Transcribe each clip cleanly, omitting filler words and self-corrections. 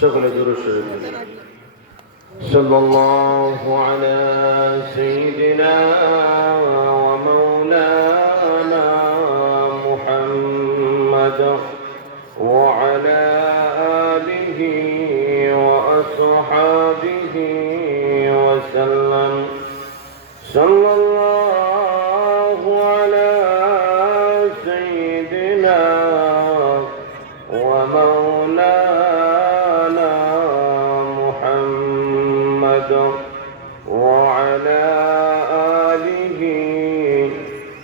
সকলে দুরূদ শরীফ সাল্লাল্লাহু আলা সাইয়্যিদিনা ওয়া মাওলানা মুহাম্মাদ ওয়া আলা আলিহি ওয়া আসহাবিহি ওয়া সাল্লাম সাল্লাল্লাহু আলা সাইয়্যিদিনা ওয়া মাওলানা মুহাম্মাদ ওয়া আলা আলিহি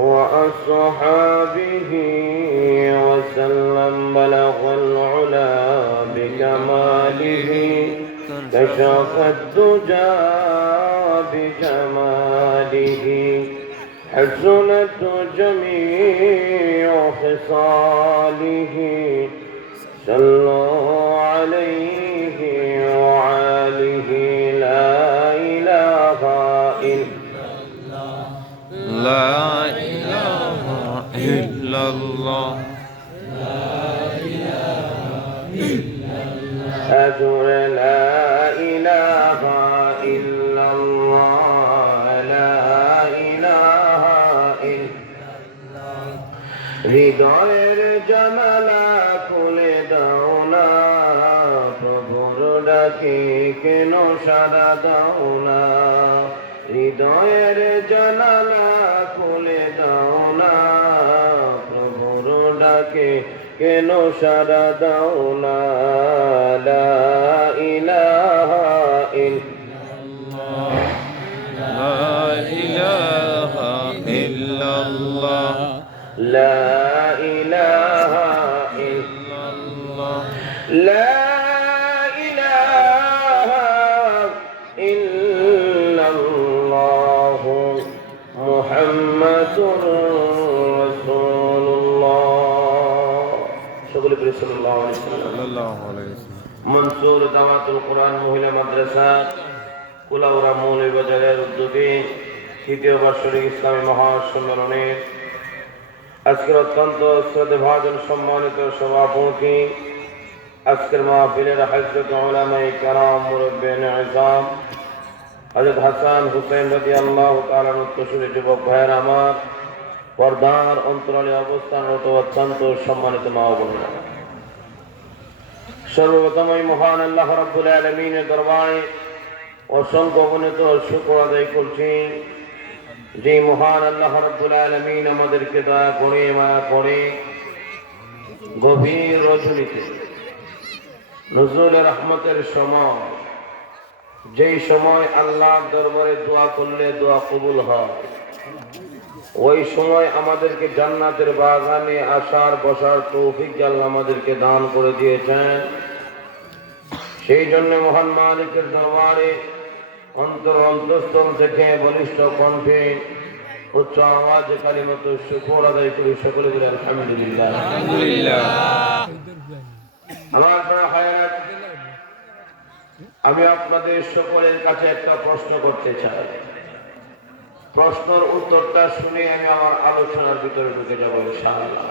ওয়া আসহাবিহি ওয়া সাল্লাম বালাগাল উলা বিকামালিহি কাশাফাদ দুজা বিজামালিহি حسنت جميع خصاله صلوا عليه وآله لا إله إلا الله لا إله إلا الله أدر لا إله إلا الله لا إله إلا হৃদয়ের জানালা খুলে দাও না প্রভুর ডাকে কেন সাড়া দাও না হৃদয়ের জানালা খুলে দাও না প্রভুর ডাকে কেন সাড়া দাও না লা ইলাহা ইল্লাল্লাহ لا إله إلا الله لا إله إلا الله لا إله إلا الله محمد رسول الله সকলে বলি সাল্লাল্লাহু আলাইহি ওয়াসাল্লাম صلى الله عليه وسلم মনসুর দাওয়াতুল কোরআন মহিলা মাদ্রাসা কুলাউড়া মৌলভীবাজারের উদ্যোগে তৃতীয় বার্ষিক ইসলামী মহাসম্মেলনের আজকের অত্যন্ত শ্রদ্ধেভাজন সম্মানিত সভাপতি আজকের মাহফিলের হযরত উলামায়ে কেরাম মুরব্বিয়ানে আযম হযরত হাসান হুসাইন রাদিয়াল্লাহু তাআলা উত্তরসূরি যুবক ভাইয়ের আমার পর্দার অন্তরালে অবস্থানরত অত্যন্ত সম্মানিত মা ও বোনেরা সর্বপ্রথম মহান আল্লাহ রাব্বুল আলামিনের দরবারে অসংখ্য অগণিত শুকর আদায় করছি যে মহান আল্লাহ রাব্বুল আলামিন আমাদেরকে দয়া করে মায়া করে গভীর রজনীতে নজরুলের রহমতের সময় যেই সময় আল্লাহর দরবারে দোয়া করলে দোয়া কবুল হয় ওই সময় আমাদেরকে জান্নাতের বাগানে আসার বসার তৌফিক আল্লাহ আমাদেরকে দান করে দিয়েছেন সেই জন্য মহান মালিকের দরবারে অন্তরস্থল থেকে বলিষ্ঠ কণ্ঠে উচ্চ আওয়াজে কালিমাত শুকর আদায় করি সকলে বলে আলহামদুলিল্লাহ আলহামদুলিল্লাহ আমার ভাইয়েরা আমি আপনাদের সকলের কাছে একটা প্রশ্ন করতে চাই প্রশ্নের উত্তরটা শুনে আমি আমার আলোচনার ভিতরে ঢুকে যাব ইনশাআল্লাহ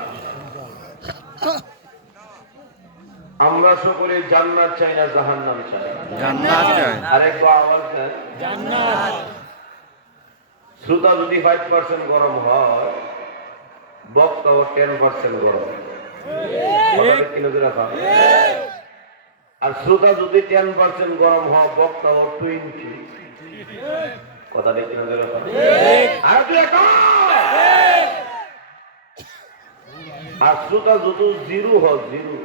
আমরা সকলে জান্নাত চাই না জাহান্নাম চাই জান্নাত চাই আরেকবার আওয়াজ দেন জান্নাত শ্রোতা যদি 5% গরম হয় বক্তাও 10% গরম কথাটা কি নজর রাখা আর শ্রোতা যদি 10% গরম হয় বক্তাও 20 কথাটা কি নজর রাখা আর তুই আর শ্রোতা যত জিরো হয় জিরো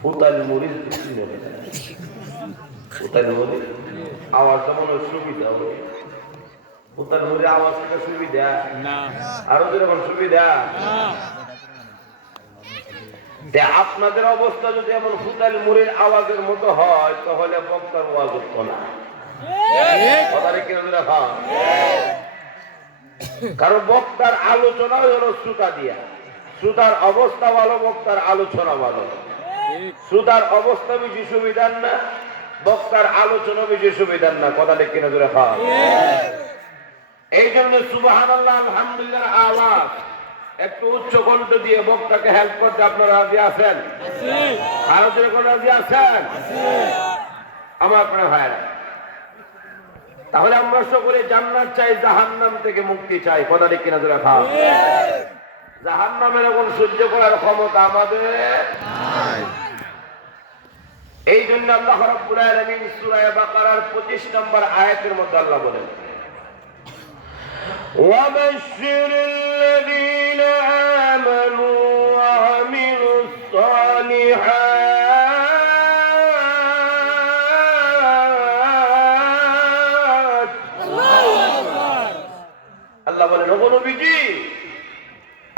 ফুতাল মরিচ দিচ্ছি নেবে ফুতাল মরিচ আওয়াজ যেমন সুবিধা হবে ফুতাল মরিচ আওয়াজ থেকে সুবিধা না আরো যেরকম সুবিধা আপনাদের অবস্থা যদি এমন ফুতাল মরিচ আওয়াজের মতো হয় তাহলে বক্তার ওয়াজ হতো না কারণ বক্তার আলোচনা হলো শ্রোতা দিয়া শ্রোতার অবস্থা ভালো বক্তার আলোচনা ভালো শ্রোতার অবস্থা বেশি সুবিধার না বক্তার আলোচনা বেশি সুবিধার না কথাটা কিনা ধরে খাওয়া এই জন্য সুবহানাল্লাহ আলহামদুলিল্লাহ আওয়াজ একটু উচ্চ কণ্ঠ দিয়ে বক্তাকে হেল্প করতে আপনারা রাজি আছেন? আরো যেরকম রাজি আছেন? আমার প্রিয় ভাইরা, তাহলে আমরা সকলে জান্নাত চাই, জাহান্নাম থেকে মুক্তি চাই। কথা ঠিক কিনা জোরে খাও। জাহান্নামের এখন সহ্য করার ক্ষমতা আমাদের নাই। এই জন্য আল্লাহ রাব্বুল আলামিন সূরা বাকারার 25 নম্বর আয়াতের মধ্যে আল্লাহ বলেন, ওয়াবাশশিরিল্লাযীনা আমানু ওয়া আমিলুস সালিহাত। আল্লাহ বলেন, ওগো নবীজি,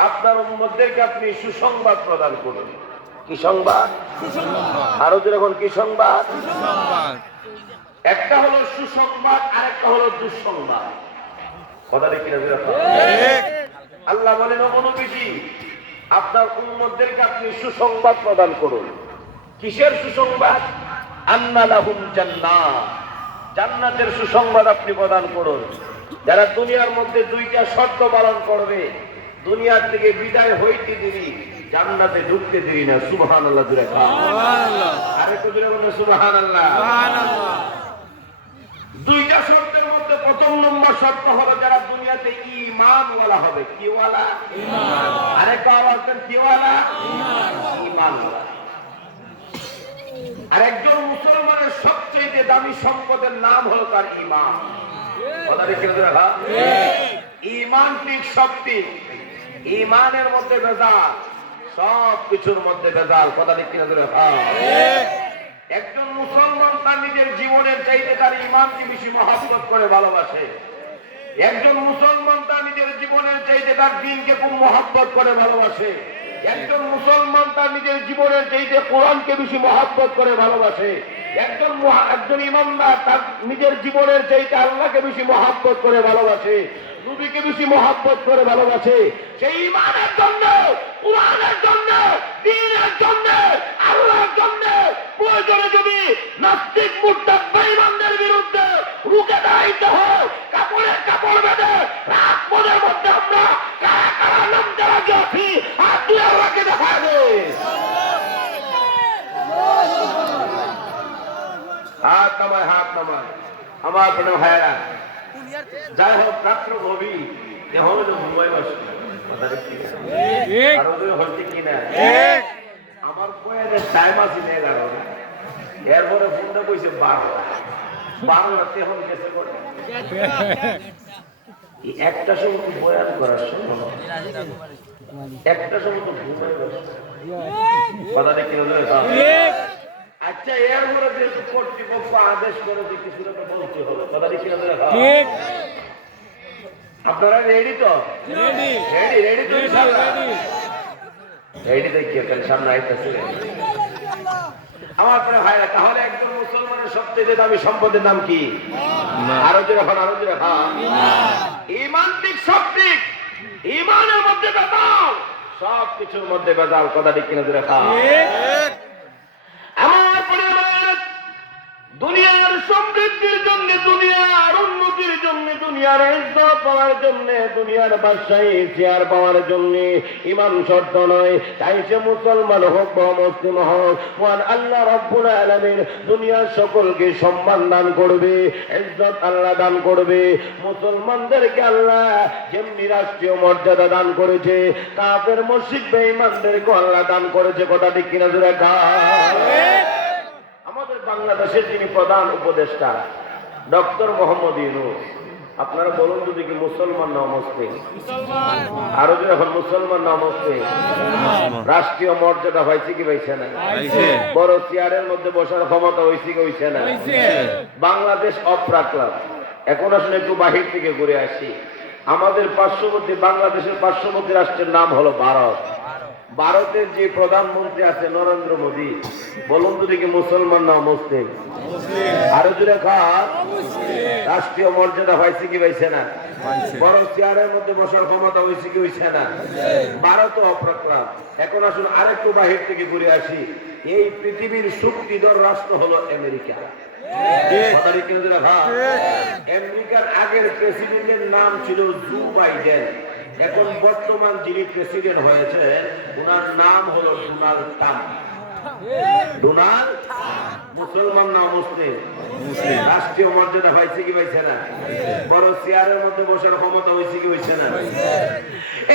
আপনার উম্মতদেরকে আপনি সুসংবাদ প্রদান করুন। কি সংবাদ? আরো যেরকম কি সংবাদ? একটা হলো সুসংবাদ, আরেকটা হলো দুঃসংবাদ। কথা দেখি না? আল্লাহ বলেন, ওগো নবীজি, আপনার উম্মতদেরকে আপনি সুসংবাদ প্রদান করুন। কিসের সুসংবাদ? আন্না লাহুম জান্নাত, জান্নাতের সুসংবাদ আপনি প্রদান করুন। যারা দুনিয়ার মধ্যে দুইটা শর্ত পালন করবে, দুনিয়ার থেকে বিদায় হইতে দেরি, জান্নাতে ঢুকতে দেরি না। সুবহানাল্লাহ জুড়ে খাও। আরেকটু জুড়ে বলুন সুবহানাল্লাহ। দুইটা শর্তের মধ্যে প্রথম নম্বর শর্ত হলো যারা দুনিয়াতে ঈমান ওয়ালা হবে। কি ওয়ালা? ঈমান। আরেকটা আওয়াজ দেন, কি ওয়ালা? ঈমান ওয়ালা। আর একজন মুসলমানের সবচেয়ে দামি সম্পদের নাম হলো তার ঈমান। কথা দেখে রাখা। ঈমান ঠিক শক্তি, ঈমানের মধ্যে ভেজাল, সব কিছুর মধ্যে ভেজাল। কথা দেখে রাখা। একজন মুসলমান তার নিজের জীবনের চাইতে তার ঈমানকে বেশি মহব্বত করে ভালোবাসে। একজন মুসলমান তার নিজের জীবনের চাইতে তার দ্বীনকে খুব মহব্বত করে ভালোবাসে। একজন মুসলমান তার নিজের জীবনের চাইতে কোরআনকে বেশি মহব্বত করে ভালোবাসে। একজন ইমানদার তার নিজের জীবনের চাইতে আল্লাহকে বেশি মহব্বত করে ভালোবাসে, নবীকে বেশি মহব্বত করে ভালোবাসে। সেই ঈমানের জন্য, কোরআনের জন্য, দ্বীনের জন্য, আল্লাহর জন্য প্রয়োজনে যদি নাস্তিক মুরতাদ বেঈমানদের বিরুদ্ধে রুখে দাঁড়াইতে হয়, কাপড়ের কাপড় বেঁধে রাজপথের মধ্যে আমরা কারা কারা নামতে রাজি আছি, আর দুই আল্লাহকে দেখা দেয়। হাত নামায়, হাত নামায়। আমার প্রিয় ভাইয়েরা, যাই হোক, রাত্র গভীর, এখন ঘুমাই বসে কিনা আমার কয়েদের টাইম আছে না, 11টা। এরপরে ফোনটা কইছে 12টা এখন গেছে করে একটা সময় তো বয়ান করার সময়, একটা সময় তো ঘুমাই বসে। কথা দেখি। আচ্ছা, এরপরে যেহেতু কর্তৃপক্ষ আদেশ করে যে কিছু একটা বলতে হবে, কথা দেখি। আপনারা রেডি তো? রেডি তো? রেডি দেখিয়ে সামনে আইতেছে। আমার প্রিয় ভাইরা, তাহলে একজন মুসলমানের সবচেয়ে দামি সম্পদের নাম কি? আরো যেরকম, আরো যেরকম ঈমান ঠিক শক্তি, ঈমানের মধ্যে বেজাল, সব কিছুর মধ্যে বেজাল। কথা ঠিক কিনা যেরকম। আমার প্রিয় ভাইরা, দুনিয়ার সমৃদ্ধির জন্য, দুনিয়ার উন্নতির জন্য, দুনিয়ার ইজ্জত পাওয়ার জন্য, দুনিয়ার বাদশাহী চেয়ার পাওয়ার জন্য ঈমান শর্ত নয়। তাই সে মুসলমান হোক বা মুসলিম হোক, মহান আল্লাহ রাব্বুল আলামিন দুনিয়ার সকলকে সম্মান দান করবে, ইজ্জত আল্লাহ দান করবে। মুসলমানদেরকে আল্লাহ যেমনি রাষ্ট্রীয় মর্যাদা দান করেছে, কাফের মুশরিক বেঈমানদেরকে আল্লাহ দান করেছে। কথা ঠিক কিনা জোরে বলেন। আমাদের বাংলাদেশের যিনি প্রধান উপদেষ্টা ডক্টর মোহাম্মদ ইউনূস, আপনারা বলুন যদি কি মুসলমান না মুসলিম? আরো যে এখন মুসলমান না মুসলিম? রাষ্ট্রীয় মর্যাদা পাইছে কি পাইছে না? বড় চেয়ারের মধ্যে বসার ক্ষমতা হয়েছে কি হয়েছে না? বাংলাদেশ অপ্রাক্লাম। এখন আসলে একটু বাহির থেকে ঘুরে আসি। আমাদের পার্শ্ববর্তী, বাংলাদেশের পার্শ্ববর্তী রাষ্ট্রের নাম হলো ভারত। ভারতের যে প্রধানমন্ত্রী আছে নরেন্দ্র মোদী, বলুন তো দেখি মুসলমান না মুসলিম? আরো জোরে খান। রাষ্ট্রীয় মর্যাদা পাইছে কি পাইছে না? বড় চেয়ারের মধ্যে বসার ক্ষমতা হয়েছে কি হয়েছে না? ভারত অপ্রাক্রাম। এখন আসুন আরেকটু বাহির থেকে ঘুরে আসি। এই পৃথিবীর শক্তিধর রাষ্ট্র হলো আমেরিকা। আমেরিকার আগের প্রেসিডেন্টের নাম ছিল জো বাইডেন। এখন বর্তমান যিনি প্রেসিডেন্ট হয়েছেন ওনার নাম হলো ডোনাল্ড ট্রাম্প। ডোনাল্ড মুসলমান না মুসলিম? রাষ্ট্রীয় মর্যাদা পাইছে কি পাইছে না? বড় চেয়ারের মধ্যে বসার ক্ষমতা হয়েছে কি হয়েছে না?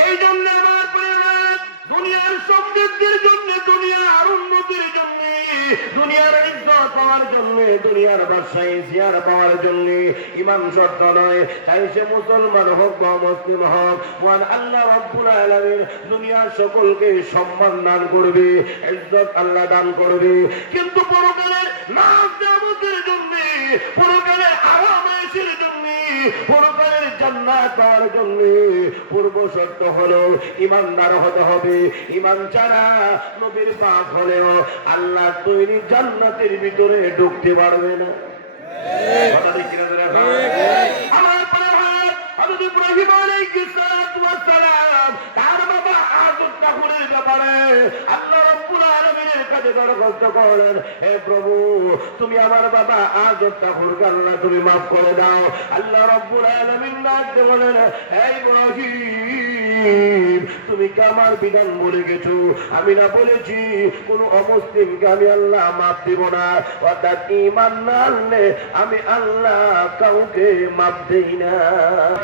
এই জন্য আমার পরিবার দুনিয়ার সমৃদ্ধির জন্য, দুনিয়ার উন্নতির জন্য, দুনিয়ার ইজ্জত পাওয়ার জন্য, দুনিয়ার বাদশাহী চেয়ার পাওয়ার জন্য ইমান শর্ত নয়। তাই সে মুসলমান হোক বা মুসলিম হোক, মহান আল্লাহ রাব্বুল আলামিন দুনিয়ার সকলকে সম্মান দান করবে, ইজ্জত আল্লাহ দান করবে। কিন্তু পরকালের নাজ নেয়ামতের জন্য, পরকালের আরামের জন্য, পরকালের জান্নাত পাওয়ার জন্য পূর্ব শর্ত হলো ইমানদার হতে হবে। ইমান ছাড়া নবীর পাক হলেও আল্লাহ তৈরি জান্নাতের ভিতরে ঢুকতে পারবে না। কথা ঠিক কিনা ধরে আমার পরে হযরত ইব্রাহিম আলাইহিস সালাতু ওয়াস সালাম তার বাবা আযর তাহুরের ব্যাপারে আল্লাহ রাব্বুল আলামিনের কাছে দরখাস্ত করলেন, হে প্রভু তুমি আমার বাবা আযর তাহুরকে আল্লাহ তুমি maaf করে দাও। আল্লাহ রাব্বুল আলামিন ডাকতে বলেন, হে ইব্রাহিম তুমি কি আমার বিধান বলে গেছো? আমি না বলেছি কোন অমুসলিমকে আমি আল্লাহ maaf দিব না, অর্থাৎ ঈমান না আনলে আমি আল্লাহ কাউকে maaf দেই না,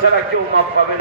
ছাড়া কেউ maaf পাবে না।